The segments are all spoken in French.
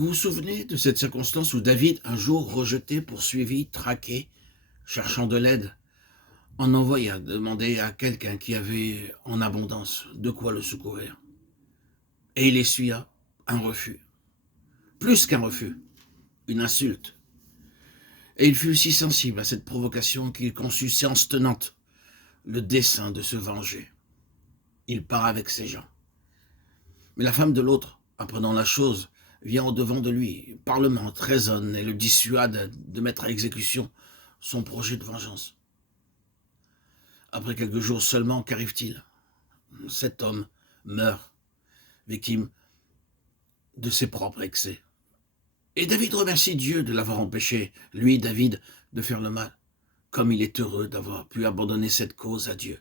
Vous vous souvenez de cette circonstance où David, un jour rejeté, poursuivi, traqué, cherchant de l'aide, en envoya demander à quelqu'un qui avait en abondance de quoi le secourir. Et il essuya un refus, plus qu'un refus, une insulte. Et il fut si sensible à cette provocation qu'il conçut séance tenante le dessein de se venger. Il part avec ses gens. Mais la femme de l'autre, apprenant la chose, vient au-devant de lui, parlement, raisonne et le dissuade de mettre à exécution son projet de vengeance. Après quelques jours seulement, qu'arrive-t-il? Cet homme meurt, victime de ses propres excès. Et David remercie Dieu de l'avoir empêché, lui, David, de faire le mal. Comme il est heureux d'avoir pu abandonner cette cause à Dieu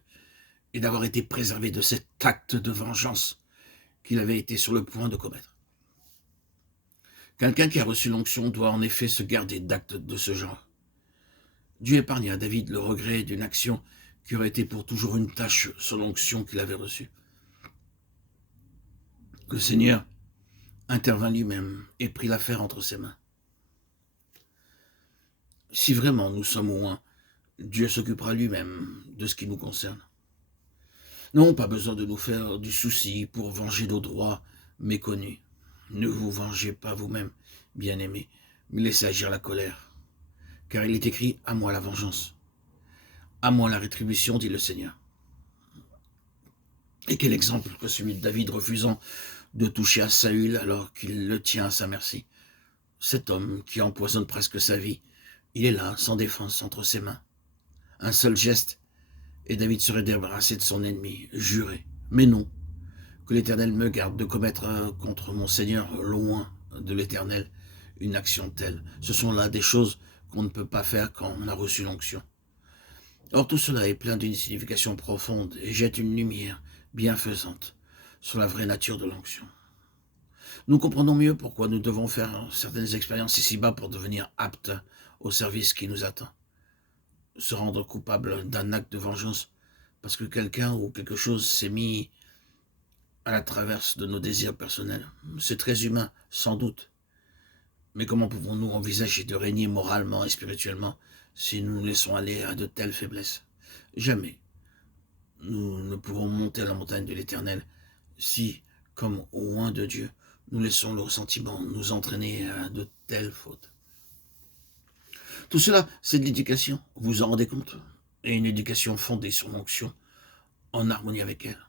et d'avoir été préservé de cet acte de vengeance qu'il avait été sur le point de commettre. Quelqu'un qui a reçu l'onction doit en effet se garder d'actes de ce genre. Dieu épargna à David le regret d'une action qui aurait été pour toujours une tâche sur l'onction qu'il avait reçue. Le Seigneur intervint lui-même et prit l'affaire entre ses mains. Si vraiment nous sommes au loin, Dieu s'occupera lui-même de ce qui nous concerne. Non, pas besoin de nous faire du souci pour venger nos droits méconnus. Ne vous vengez pas vous-même, bien-aimés, mais laissez agir la colère. Car il est écrit, à moi la vengeance. À moi la rétribution, dit le Seigneur. Et quel exemple que celui de David refusant de toucher à Saül alors qu'il le tient à sa merci. Cet homme qui empoisonne presque sa vie, il est là, sans défense, entre ses mains. Un seul geste, et David serait débarrassé de son ennemi, juré. Mais non, que l'Éternel me garde de commettre contre mon Seigneur, loin de l'Éternel, une action telle. Ce sont là des choses qu'on ne peut pas faire quand on a reçu l'onction. Or tout cela est plein d'une signification profonde et jette une lumière bienfaisante sur la vraie nature de l'onction. Nous comprenons mieux pourquoi nous devons faire certaines expériences ici-bas pour devenir aptes au service qui nous attend. Se rendre coupable d'un acte de vengeance parce que quelqu'un ou quelque chose s'est mis à la traverse de nos désirs personnels. C'est très humain, sans doute. Mais comment pouvons-nous envisager de régner moralement et spirituellement si nous nous laissons aller à de telles faiblesses? Jamais nous ne pourrons monter à la montagne de l'Éternel si, comme au loin de Dieu, nous laissons le ressentiment nous entraîner à de telles fautes. Tout cela, c'est de l'éducation, vous vous en rendez compte? Et une éducation fondée sur l'onction, en harmonie avec elle.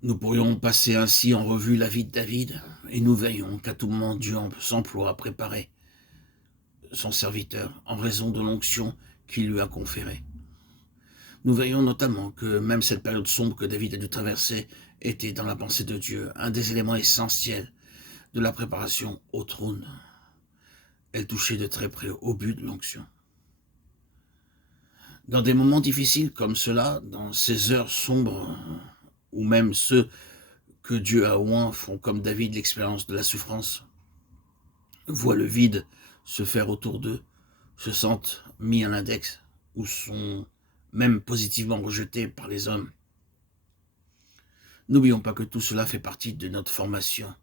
Nous pourrions passer ainsi en revue la vie de David, et nous veillons qu'à tout moment Dieu s'emploie à préparer son serviteur en raison de l'onction qu'il lui a conférée. Nous veillons notamment que même cette période sombre que David a dû traverser était dans la pensée de Dieu un des éléments essentiels de la préparation au trône. Elle touchait de très près au but de l'onction. Dans des moments difficiles comme cela, dans ces heures sombres, ou même ceux que Dieu a oint font comme David l'expérience de la souffrance, voient le vide se faire autour d'eux, se sentent mis à l'index, ou sont même positivement rejetés par les hommes. N'oublions pas que tout cela fait partie de notre formation,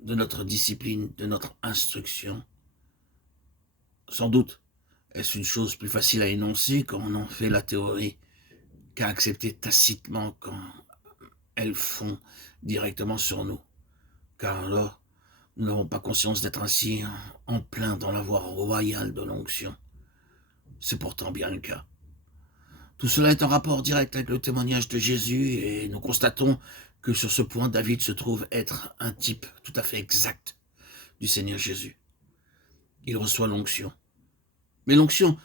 de notre discipline, de notre instruction. Sans doute, est-ce une chose plus facile à énoncer quand on en fait la théorie qu'à accepter tacitement quand elles font directement sur nous. Car alors, nous n'avons pas conscience d'être ainsi en plein dans la voie royale de l'onction. C'est pourtant bien le cas. Tout cela est en rapport direct avec le témoignage de Jésus et nous constatons que sur ce point, David se trouve être un type tout à fait exact du Seigneur Jésus. Il reçoit l'onction. Mais l'onction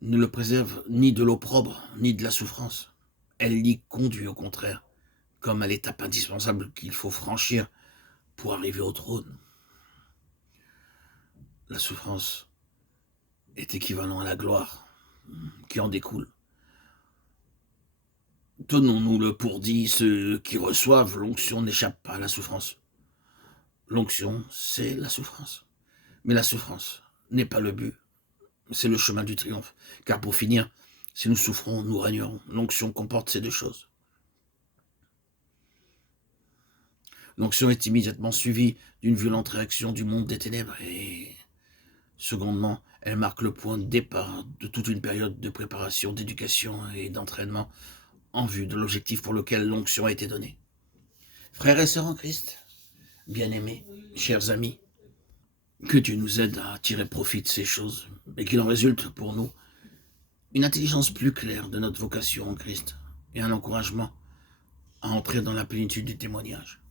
ne le préserve ni de l'opprobre, ni de la souffrance. Elle l'y conduit au contraire, comme à l'étape indispensable qu'il faut franchir pour arriver au trône. La souffrance est équivalent à la gloire qui en découle. Tenons-nous-le pour dit, ceux qui reçoivent l'onction n'échappent pas à la souffrance. L'onction, c'est la souffrance. Mais la souffrance n'est pas le but, c'est le chemin du triomphe. Car pour finir, si nous souffrons, nous régnerons. L'onction comporte ces deux choses. L'onction est immédiatement suivie d'une violente réaction du monde des ténèbres et, secondement, elle marque le point de départ de toute une période de préparation, d'éducation et d'entraînement en vue de l'objectif pour lequel l'onction a été donnée. Frères et sœurs en Christ, bien-aimés, chers amis, que Dieu nous aide à tirer profit de ces choses et qu'il en résulte pour nous une intelligence plus claire de notre vocation en Christ et un encouragement à entrer dans la plénitude du témoignage.